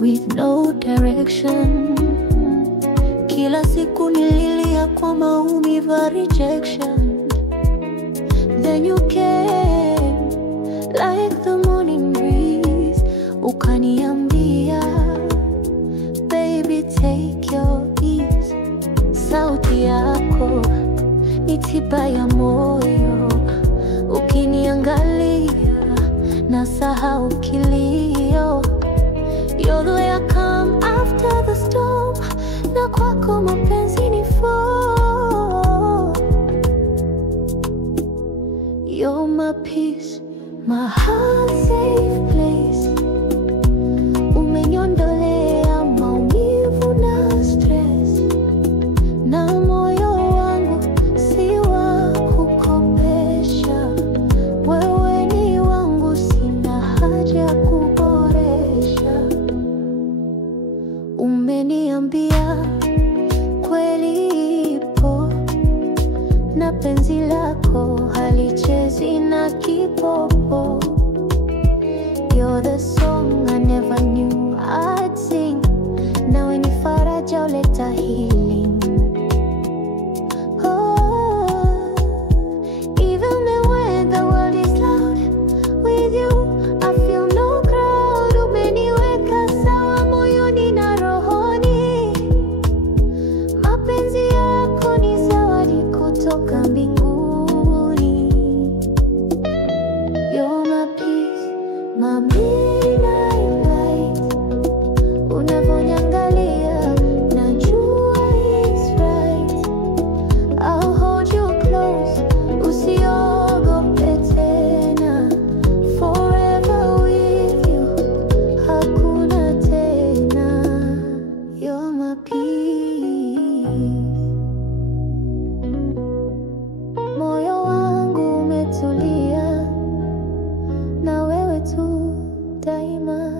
with no direction. Kila siku nililia kwa maumivu ya rejection. Then you came like the morning breeze, ukaniambia, baby take your ease. Sauti yako ni tiba ya moyo, ukiniangalia na sahau kilio. You're the way I come after the storm, na kwako mapenzi ni fall. You're my peace, my heart safe place. Umeniondolea maumivu na stress, na moyo wangu si wa kukopesha. Wewe ni wangu, sina haja ya kuboresha. Umeniambia kweli ipo, na penzi lako halichezi na kipopo. You're the song I never knew I'd sing. Nawe ni faraja, uleta healing. Oh, even when the world is loud, with you I feel no crowd. Umeniweka sawa moyoni na rohoni. Mapenzi yako ni zawadi kutoka mbinguni. You're my peace, my midnight light. Unavoniangalia najua it's right. I'll hold you close, usiogope tena. Forever with you, hakuna tena. You're my peace. Moyo wangu umetulia, na wewe tu daima.